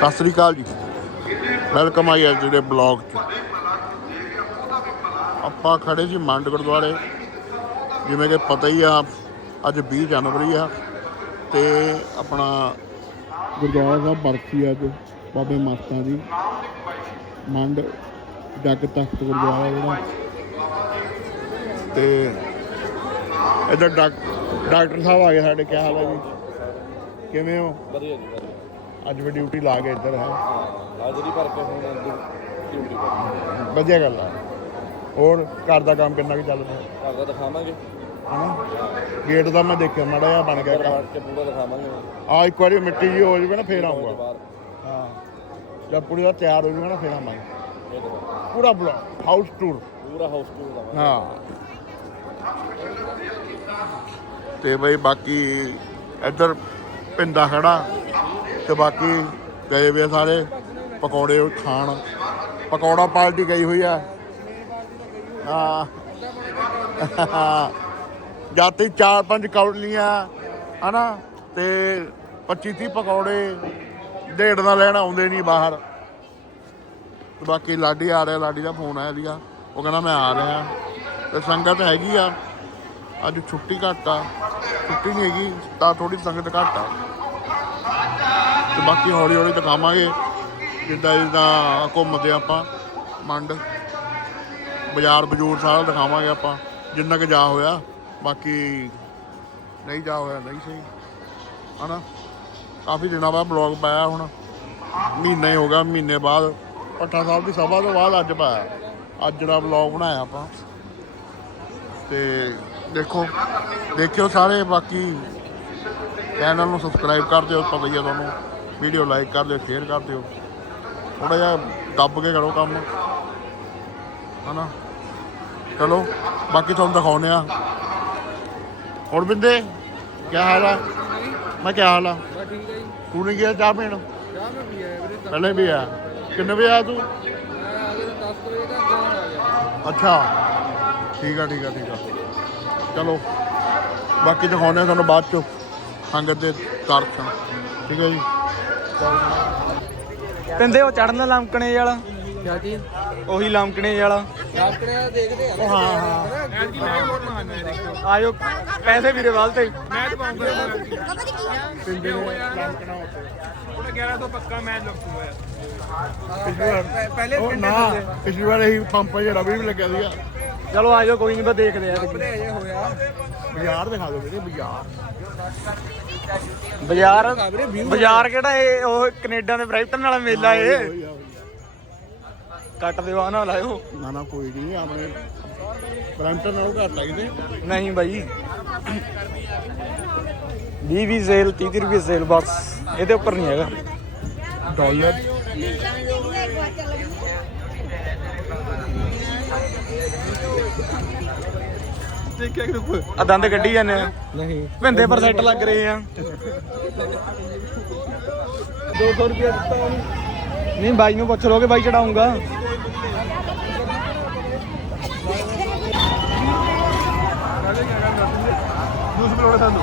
ਸਤਿ ਸ੍ਰੀ ਅਕਾਲ ਜੀ। ਵੈਲਕਮ ਆਈ ਅੱਜ ਦੇ ਬਲੌਗ 'ਚ। ਆਪਾਂ ਖੜੇ ਸੀ ਮੰਡ ਗੁਰਦੁਆਰੇ ਜਿਵੇਂ ਕਿ ਪਤਾ ਹੀ ਆ, ਅੱਜ 20 ਜਨਵਰੀ ਆ। ਤੇ ਆਪਣਾ ਗੁਰਦੁਆਰਾ ਸਾਹਿਬ ਬਰਸੀ ਅੱਜ, ਬਾਬੇ ਮਾਤਾ ਦੀ। ਮੰਡ, ਜੱਗ ਤਖਤ ਗੁਰਦੁਆਰਾ ਜਿਹੜਾ। ਤੇ ਇੱਧਰ ਡਾਕ- ਡਾਕਟਰ ਸਾਹਿਬ ਆ ਗਏ ਸਾਡੇ ਕੀ ਹਾਲ ਹੈ ਜੀ? ਕਿਵੇਂ ਹੋ? ਵਧੀਆ ਜੀ ਅੱਜ ਵੀ ਡਿਊਟੀ ਲਾ ਕੇ ਇੱਧਰ ਹੈ। ਹਾਜ਼ਰੀ ਭਰ ਕੇ ਹੁਣ ਡਿਊਟੀ ਵਧੀਆ ਗੱਲ ਆ। ਹੋਰ ਘਰ ਦਾ ਕੰਮ ਕਿੰਨਾ ਕੁ ਚੱਲ ਰਿਹਾ? ਘਰ ਦਾ ਦਿਖਾਵਾਂਗੇ। ਹਨਾ? ਗੇਟ ਦਾ ਮੈਂ ਦੇਖਿਆ ਮਾੜਾ ਜਿਹਾ ਬਣ ਗਿਆ ਕੰਮ। ਕੱਟ ਕੇ ਪੂਰਾ ਦਿਖਾਵਾਂਗੇ। ਆ ਇੱਕ ਵਾਰੀ ਮਿੱਟੀ ਜੀ ਹੋ ਜਾਵੇ ਨਾ ਫੇਰ ਆਊਗਾ। ਹਾਂ। ਜਦ ਪੂਰੀ ਦਾ ਤਿਆਰ ਹੋ ਜਾਊਗਾ ਨਾ ਫੇਰ ਆਵਾਂਗੇ। ਇਹ ਪੂਰਾ ਬਲੌਗ ਹਾਊਸ ਟੂਰ ਪੂਰਾ ਹਾਊਸ ਟੂਰ ਦਾ। ਹਾਂ। ਤੇ ਬਈ ਬਾਕੀ ਇੱਧਰ ਪਿੰਡਾ ਖੜਾ। ਤੇ ਬਾਕੀ ਗਏ ਵੇ ਸਾਰੇ ਪਕੌੜੇ ਖਾਣ। ਪਕੌੜਾ ਪਾਰਟੀ ਗਈ ਹੋਈ ਆ। ਹਾਂ। ਜਾਤੀ ਚਾਰ ਪੰਜ ਕੌੜਲੀਆਂ, ਹਨਾ? ਤੇ 25 30 ਪਕੌੜੇ, ਡੇਢ ਦਾ ਲੈਣ ਆਉਂਦੇ ਨਹੀਂ ਬਾਹਰ। ਤੇ ਬਾਕੀ ਲਾਡੀ ਆ ਰਿਹਾ, ਲਾਡੀ ਦਾ ਫੋਨ ਆਇਆ ਸੀਗਾ। ਉਹ ਕਹਿੰਦਾ ਮੈਂ ਆ ਰਿਹਾ। ਤੇ ਸੰਗਤ ਹੈਗੀ ਆ। ਅੱਜ ਛੁੱਟੀ ਘੱਟ ਆ। ਛੁੱਟੀ ਨਹੀਂ ਹੈਗੀ, ਤਾਂ ਥੋੜੀ ਸੰਗਤ ਘੱਟ ਆ। ਤੇ ਬਾਕੀ ਹੌਲੀ ਹੌਲੀ ਦਿਖਾਵਾਂਗੇ ਜਿੱਦਾਂ ਜਿੱਦਾਂ ਘੁੰਮਦੇ ਆਪਾਂ ਮੰਡ। ਬਾਜ਼ਾਰ ਬਜੂਰ ਸਾਰਾ ਦਿਖਾਵਾਂਗੇ ਆਪਾਂ, ਜਿੰਨਾ ਕੁ ਜਾ ਹੋਇਆ। ਬਾਕੀ ਨਹੀਂ ਜਾ ਹੋਇਆ, ਨਹੀਂ ਸਹੀ। ਹਨਾ? ਕਾਫੀ ਦਿਨਾਂ ਬਾਅਦ ਬਲੌਗ ਪਾਇਆ ਹੁਣ। ਮਹੀਨਾ ਹੀ ਹੋ ਗਿਆ ਮਹੀਨੇ ਬਾਅਦ। ਪੱਠਾ ਸਾਹਿਬ ਦੀ ਸਭਾ ਤੋਂ ਬਾਅਦ ਅੱਜ ਪਾਇਆ। ਅੱਜ ਜਿਹੜਾ ਵਲੌਗ ਬਣਾਇਆ ਆਪਾਂ। ਤੇ ਦੇਖੋ, ਦੇਖਿਓ ਸਾਰੇ, ਬਾਕੀ ਚੈਨਲ ਨੂੰ ਸਬਸਕ੍ਰਾਈਬ ਕਰ ਦਿਓ, ਪਤਾ ਹੀ ਆ ਤੁਹਾਨੂੰ। ਵੀਡੀਓ ਲਾਈਕ ਕਰ ਦਿਓ ਸ਼ੇਅਰ ਕਰ ਦਿਓ। ਥੋੜਾ ਜਿਹਾ ਦੱਬ ਕੇ ਕਰੋ ਕੰਮ। ਹਨਾ? ਚਲੋ, ਬਾਕੀ ਤੁਹਾਨੂੰ ਦਿਖਾਉਂਦੇ ਆ ਹੋਰ ਬਿੰਦੇ ਕੀ ਹਾਲ ਆ? ਮੈਂ ਕੀ ਹਾਲ ਆ? ਠੀਕ ਹੈ ਜੀ ਤੂੰ ਨਹੀਂ ਗਿਆ ਚਾਹ ਪੀਣ? ਚਾਹ ਮੈਂ ਪੀ ਆਇਆ ਵੀਰੇ ਪਹਿਲੇ ਵੀ ਆ ਕਿੰਨੇ ਵਜੇ ਆਇਆ ਤੂੰ? ਮੈਂ ਆ ਗਿਆ 10 ਵਜੇ ਦਾ ਫੋਨ ਆ ਗਿਆ ਅੱਛਾ। ਠੀਕ ਆ ਠੀਕ ਆ ਠੀਕ ਆ। ਚਲੋ, ਬਾਕੀ ਦਿਖਾਉਂਦੇ ਆ ਤੁਹਾਨੂੰ ਬਾਅਦ ਚ। ਸੰਗਤ ਦੇ ਦਰਸ਼ਨ। ਠੀਕ ਹੈ ਜੀ? ਕਹਿੰਦੇ ਉਹ ਚੜਨ ਲੰਕਣੇ ਵਾਲਾ। ਕਿਆ ਜੀ ਉਹੀ ਲੰਕਣੇ ਵਾਲਾ। ਯਾਦ ਕਰਿਆ ਦੇਖਦੇ ਆ। ਹਾਂ ਹਾਂ। ਐਂਟੀ ਮੈਂ ਹੋਰ ਮਹਾਨਾ ਦੇਖੋ ਆਇਓ ਪੈਸੇ ਵੀਰੇ ਵੱਲ ਤੇ। ਮੈਂ ਦਵਾਉਂਗਾ ਪਿੰਡੇ ਨੇ। ਉਹਨੇ 1100 ਪੱਕਾ ਮੈਚ ਲੱਗੂਗਾ ਵਾਰ ਪਹਿਲੇ ਉਹ ਨਾ ਪਿਛਲੀ ਵਾਰ ਇਹੀ ਪੰਪ ਜਿਹੜਾ ਵੀ ਲੱਗਿਆ ਸੀਗਾ। ਚਲੋ ਆਇਓ ਕੋਈ ਨਹੀਂ ਬਸ ਦੇਖਦੇ ਆ ਆਪਣੇ ਅਜੇ ਹੋਇਆ। ਬਾਜ਼ਾਰ ਦਿਖਾ ਦਿਓ ਵੀਰੇ ਬਾਜ਼ਾਰ। ਬਾਜ਼ਾਰ ਬਾਜ਼ਾਰ ਕਿਹੜਾ ਇਹ? ਉਹ ਕੈਨੇਡਾ ਦੇ ਬ੍ਰਾਈਟਨ ਵਾਲਾ ਮੇਲਾ ਏ ਆ, ਆ। ਕੱਟ ਦਿਵਾ ਨਾ ਲਾਇਓ ਨਾ ਨਾ ਕੋਈ ਨਹੀਂ ਆਪਣੇ ਬਰੈਂਟਨ ਨਾਲ ਘੱਟ ਲੱਗਦੇ ਨਹੀਂ ਬਾਈ। 20 20 ਸੇਲ 30 30 ਰੁਪਏ ਸੇਲ ਬਸ। ਇਹਦੇ ਉੱਪਰ ਨਹੀਂ ਹੈਗਾ। ਡਾਲਰ। ਦੇਖਿਆ ਗਰੁੱਪ ਆ ਦੰਦ ਕੱਢੀ ਜਾਂਦੇ ਆ। ਨਹੀਂ। ਭਿੰਦੇ ਪਰ ਸੈੱਟ ਲੱਗ ਰਹੇ ਆ। 200 ਰੁਪਏ ਦਿੱਤਾ ਉਹਨੂੰ। ਨਹੀਂ ਬਾਈ ਨੂੰ ਪੁੱਛ ਲੋਗੇ ਬਾਈ ਚੜਾਉਂਗਾ ਜੂਸ ਪਿਲਾਉਣੇ ਸਾਨੂੰ।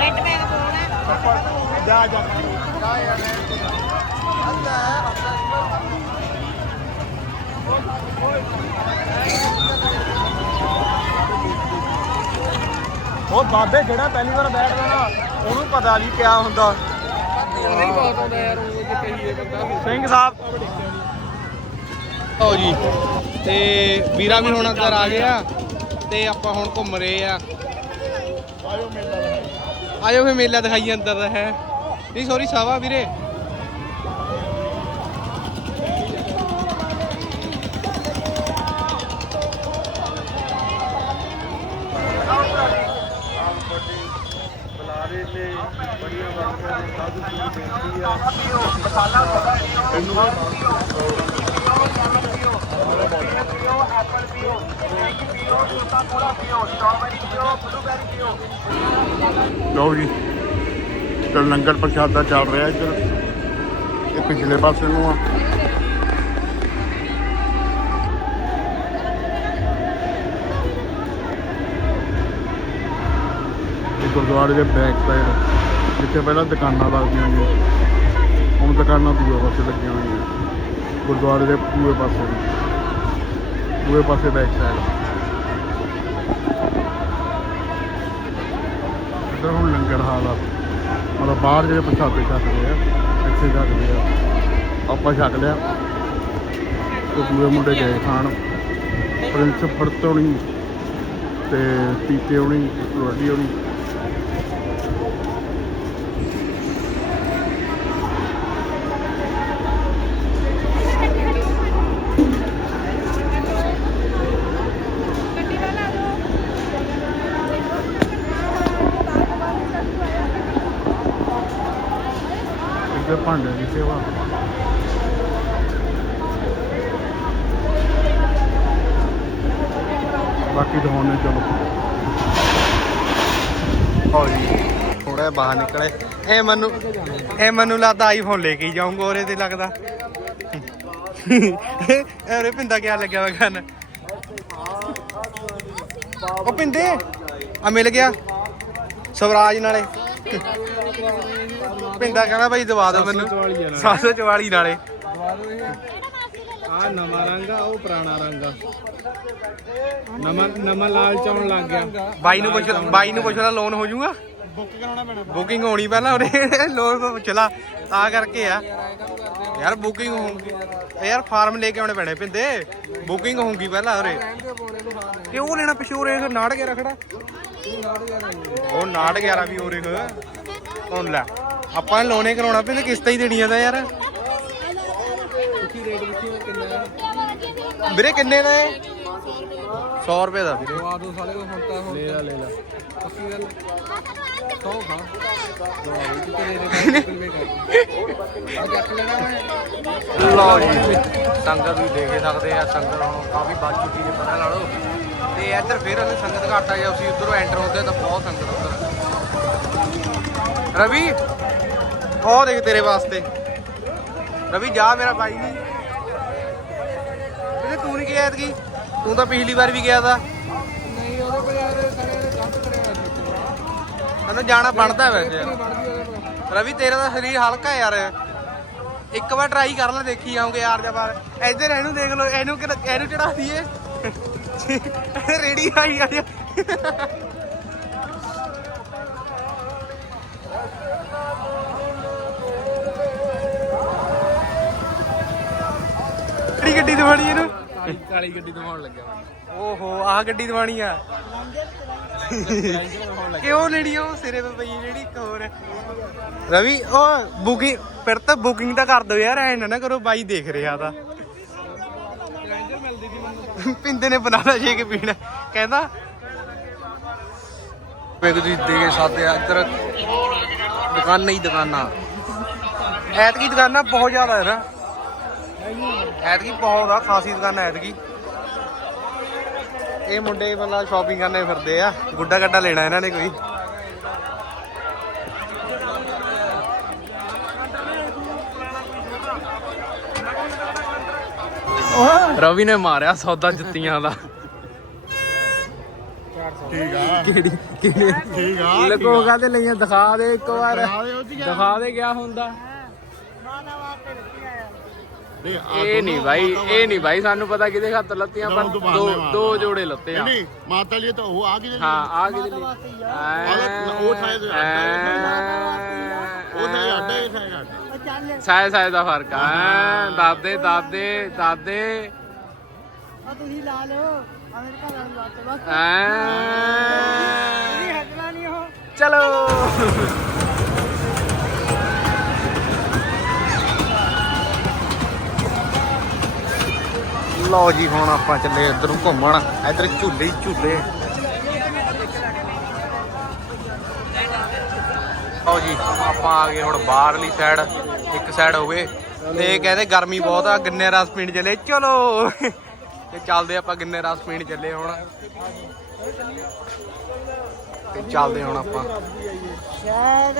ਰੈੱਡ ਬੈਗ ਪਾਉਣਾ। ਜਾ ਜਾ। ਉਹ ਬਾਬੇ ਜਿਹੜਾ ਪਹਿਲੀ ਵਾਰ ਬੈਠਦਾ ਨਾ, ਉਹਨੂੰ ਪਤਾ ਨਹੀਂ ਕਿਆ ਹੁੰਦਾ। ਨਹੀਂ ਬਹੁਤ ਆਉਂਦਾ ਯਾਰ ਉਹ ਕਿ ਕਹੀਏ ਬੰਦਾ ਸਿੰਘ ਸਾਹਿਬ। ਲਓ ਜੀ, ਤੇ ਵੀਰਾ ਵੀ ਹੁਣ ਅੰਦਰ ਆ ਗਿਆ, ਤੇ ਆਪਾਂ ਹੁਣ ਘੁੰਮ ਰਹੇ ਆ। ਆਇਓ ਮੇਲਾ ਆਇਓ ਫੇ ਮੇਲਾ ਦਿਖਾਈਏ ਅੰਦਰ ਦਾ ਹੈ। ਨਹੀਂ ਸੌਰੀ ਸਾਵਾ ਵੀਰੇ। ਲਓ ਜੀ ਤੇ ਲੰਗਰ ਪ੍ਰਸ਼ਾਦਾ ਚੱਲ ਰਿਹਾ ਇੱਧਰ ਇਹ ਪਿਛਲੇ ਪਾਸੇ ਨੂੰ ਆ। ਗੁਰਦੁਆਰੇ ਦੇ ਬੈਕ ਸਾਈਡ ਜਿੱਥੇ ਪਹਿਲਾਂ ਦੁਕਾਨਾਂ ਲੱਗਦੀਆਂ ਨੇ ਹੁਣ ਦੁਕਾਨਾਂ ਦੂਏ ਪਾਸੇ ਲੱਗੀਆਂ ਹੋਈਆਂ। ਗੁਰਦੁਆਰੇ ਦੇ ਪੂਰੇ ਪਾਸੇ ਨੂੰ। ਦੂਏ ਪਾਸੇ ਬੈਕ ਸਾਈਡ ਇੱਧਰ ਹੁਣ ਲੰਗਰ ਹਾਲ ਆ। ਮਤਲਬ ਬਾਹਰ ਜਿਹੜੇ ਪ੍ਰਸ਼ਾਦੇ ਛਕਦੇ ਆ, ਇੱਥੇ ਛਕਦੇ ਆ। ਆਪਾਂ ਛਕ ਲਿਆ। ਤੇ ਦੂਏ ਮੁੰਡੇ ਗਏ ਖਾਣ। ਪ੍ਰਿੰਸ ਫੜਤ ਹੋਣੀ ਤੇ ਪੀਤੇ ਹੋਣੀ ਰੋਟੀ ਹੋਣੀ। ਇੱਧਰ ਭਾਂਡੇ ਦੀ ਸੇਵਾ। ਬਾਕੀ ਦਿਖਾਉਣੇ ਚਲੋ। ਹੋ ਜੀ ਥੋੜਾ ਬਾਹਰ ਨਿਕਲੇ। ਇਹ ਮੈਨੂੰ ਇਹ ਮੈਨੂੰ ਲੱਗਦਾ ਆਈਫੋਨ ਲੈ ਕੇ ਜਾਊਂਗਾ ਉਹਦੇ ਤੇ ਲੱਗਦਾ। ਅਰੇ ਪਿੰਦਾ ਕਿਆ ਲੱਗਿਆ ਵਾ ਗਨ ਉਹ ਪਿੰਦੇ, ਆ ਮਿਲ ਗਿਆ। ਸਵਰਾਜ ਨਾਲੇ। ਪਿੰਦਾ ਕਹਿੰਦਾ ਭਾਈ ਦਵਾ ਦਿਓ ਮੈਨੂੰ। 744 ਨਾਲੇ। ਆ ਨਵਾਂ ਰੰਗ ਆ ਉਹ ਪੁਰਾਣਾ ਰੰਗ ਆ। ਨਵਾਂ ਨਵਾਂ ਲਾਲ ਚਾਉਣ ਲੱਗ ਗਿਆ। ਬਾਈ ਨੂੰ ਪੁੱਛ ਬਾਈ ਨੂੰ ਪੁੱਛਣਾ ਲੋਨ ਹੋ ਜਾਊਗਾ? ਬੁੱਕ ਕਰਾਉਣਾ ਪੈਣਾ ਬੁਕਿੰਗ ਹੋਣੀ ਪਹਿਲਾਂ ਉਹਨੇ ਲੋਨ ਪੁੱਛਲਾ ਤਾਂ ਕਰਕੇ ਆ। ਯਾਰ ਬੁਕਿੰਗ ਹੋਊਗੀ। ਯਾਰ ਫਾਰਮ ਲੈ ਕੇ ਆਉਣੇ ਪੈਣੇ ਪਿੰਦੇ ਬੁਕਿੰਗ ਹੋਊਗੀ ਪਹਿਲਾਂ ਉਰੇ ਤੇ ਉਹ ਲੈਣਾ ਪਿਸ਼ੋਰੇ ਨਾੜ ਕੇ ਰਖੜਾ ਉਹ ਨਾੜ 11 ਵੀ ਉਰੇ ਖ ਹੁਣ ਲੈ ਆਪਾਂ ਨੇ ਲੋਨੇ ਕਰਾਉਣਾ ਪੈਂਦੇ ਕਿਸ਼ਤਾਂ ਹੀ ਦੇਣੀਆਂ ਦਾ ਯਾਰ। ਵੀਰੇ ਕਿੰਨੇ ਦਾ ਇਹ? 100 ਰੁਪਏ ਦਾ ਵੀਰੇ। ਦਵਾ ਦੋ ਸਾਲੇ ਕੋ ਹੁਣ ਤਾਂ ਹੁਣ ਲੈ ਲੈ ਲੈ ਲੈ। ਪੱਕੀ ਗੱਲ। ਸੌ ਖਾ। ਦਵਾ ਦੇ ਕਿਤੇ ਲੈ ਲੈ ਲੈਣਾ ਮੈਂ ਲਓ ਜੀ ਸੰਗਤ ਵੀ ਦੇਖ ਸਕਦੇ ਆ ਸੰਗਤ ਹੁਣ ਕਾਫੀ ਵੱਧ ਚੁੱਕੀ ਹੈ ਪਤਾ ਲਾ ਲਓ। ਤੇ ਇੱਧਰ ਫਿਰ ਉਹਨੇ ਸੰਗਤ ਘੱਟ ਆ ਜੇ ਅਸੀਂ ਉਧਰੋਂ ਐਂਟਰ ਹੁੰਦੇ ਤਾਂ ਬਹੁਤ ਸੰਗਤ ਉਧਰ ਰਵੀ ਉਹ ਦੇਖ ਤੇਰੇ ਵਾਸਤੇ। ਰਵੀ ਜਾ ਮੇਰਾ ਭਾਈ ਨਹੀਂ ਇਹ ਤੂੰ ਨਹੀਂ ਗਿਆ ਐਤਕੀ? ਤੂੰ ਤਾਂ ਪਿਛਲੀ ਵਾਰ ਵੀ ਗਿਆ ਤਾ। ਨਹੀਂ ਉਹਦੇ ਕੋਲ ਯਾਰ ਸਾਰੇ ਕੰਮ ਕਰਿਆ ਕਹਿੰਦਾ ਜਾਣਾ ਬਣਦਾ ਵੈਸੇ। ਰਵੀ ਤੇਰਾ ਤਾਂ ਸਰੀਰ ਹਲਕਾ ਯਾਰ। ਇੱਕ ਵਾਰ ਟਰਾਈ ਕਰ ਲੈ ਦੇਖੀ ਆਉਂਗੇ ਯਾਰ ਜਾਂ ਬਾਰ ਇੱਧਰ ਇਹਨੂੰ ਦੇਖ ਲਓ ਇਹਨੂੰ ਇਹਨੂੰ ਚੜਾ ਦਈਏ। ਰੇੜੀ ਆਈ ਆ ਕਿਹੜੀ ਗੱਡੀ ਦਵਾਣੀ ਇਹਨੂੰ? ਕਾਲੀ ਕਾਲੀ ਗੱਡੀ ਦਵਾਉਣ ਲੱਗਿਆ ਓਹੋ ਆਹ ਗੱਡੀ ਦਵਾਣੀ ਆ। ਕਿਉਂ ਲੈਣੀ ਉਹ ਸਿਰੇ 'ਤੇ ਪਈ ਜਿਹੜੀ ਇੱਕ ਹੋਰ ਰਵੀ ਉਹ ਬੁਕਿੰਗ ਫਿਰ ਤਾਂ ਬੁਕਿੰਗ ਤਾਂ ਕਰ ਦਿਓ ਯਾਰ ਐ ਨਾ ਕਰੋ ਬਾਈ ਦੇਖ ਰਿਹਾ ਤਾਂ। ਪਿੰਦੇ ਨੇ ਬਨਾਨਾ ਸ਼ੇਕ ਪੀਣਾ। ਕਹਿੰਦਾ ਵੇਖ ਤੁਸੀਂ ਦੇ ਸਾਦੇ ਇੱਧਰ ਦੁਕਾਨਾਂ ਹੀ ਦੁਕਾਨਾਂ। ਐਤਕੀ ਦੁਕਾਨਾਂ ਬਹੁਤ ਜ਼ਿਆਦਾ ਹੈ ਨਾ। ਐਤਕੀ ਬਹੁਤ ਆ ਖਾਸੀ ਦੁਕਾਨਾਂ ਐਤਕੀ। ਇਹ ਮੁੰਡੇ ਮਤਲਬ ਸ਼ਾਪਿੰਗ ਕਰਨੇ ਫਿਰਦੇ ਆ। ਗੁੱਡਾ ਗੱਡਾ ਲੈਣਾ ਇਹਨਾਂ ਨੇ ਕੋਈ। ਰਵੀ ਨੇ ਮਾਰਿਆ ਸੌਦਾ ਜੁੱਤੀਆਂ ਦਾ। ਠੀਕ ਆ। ਕਿਹੜੀ ਕਿਹੜੀ ਠੀਕ ਆ। ਲਕੋ ਕਾਦੇ ਲਈਆਂ ਦਿਖਾ ਦੇ ਇੱਕ ਵਾਰ। ਦਿਖਾ ਦੇ ਉਹ 'ਚ ਕੀ ਆ? ਦਿਖਾ ਦੇ ਕਿਆ ਹੁੰਦਾ। ਨਹੀਂ, ਆਹ ਇਹ ਨਹੀਂ ਭਾਈ ਇਹ ਨਹੀਂ ਭਾਈ ਸਾਨੂੰ ਪਤਾ ਕਿਹਦੇ ਖਾਤਰ ਲੱਤੀਆਂ ਪਰ ਦੋ ਜੋੜੇ ਲੱਤੇ ਆ। ਨਹੀਂ ਮਾਤਾ ਲਈ ਤਾਂ ਉਹ ਆ ਗਈ ਹਾਂ ਆ ਕਿਹਦੇ ਲਈ? ਉਹ ਸ਼ਾਇਦ ਉਹ ਤਾਂ ਅੱਡਾ। ਇਹ ਸਾਈਡ ਅੱਡਾ ਸਾਇ ਸਾਇ ਦਾ ਫ਼ਰਕ ਆ। ਦਾਦੇ ਦਾਦੇ ਦਾਦੇ। ਆ ਤੁਸੀਂ ਲਾ ਲਓ। ਅਮਰੀਕਾ ਦਾ ਬਾਤ ਬਸ। ਐਂ। ਇਹ ਹਟਣਾ ਨਹੀਂ ਉਹ। ਚਲੋ। ਲਓ ਜੀ ਹੁਣ ਆਪਾਂ ਚੱਲੇ ਇੱਧਰ ਨੂੰ ਘੁੰਮਣ। ਇੱਧਰ ਝੂਲੇ ਹੀ ਝੂਲੇ। ਲਓ ਜੀ ਆਪਾਂ ਆ ਗਏ ਹੁਣ ਬਾਹਰਲੀ ਸਾਈਡ ਇੱਕ ਸਾਈਡ ਹੋ ਗਏ ਤੇ ਕਹਿੰਦੇ ਗਰਮੀ ਬਹੁਤ ਆ, ਗੰਨੇ ਰਸ ਪੀਣ ਚੱਲੇ। ਚਲੋ। ਤੇ ਚੱਲਦੇ ਆਪਾਂ ਗੰਨੇ ਰਸ ਪੀਣ ਚੱਲੇ ਹੁਣ। ਤੇ ਚੱਲਦੇ ਹੁਣ ਆਪਾਂ। ਸ਼ਾਇਦ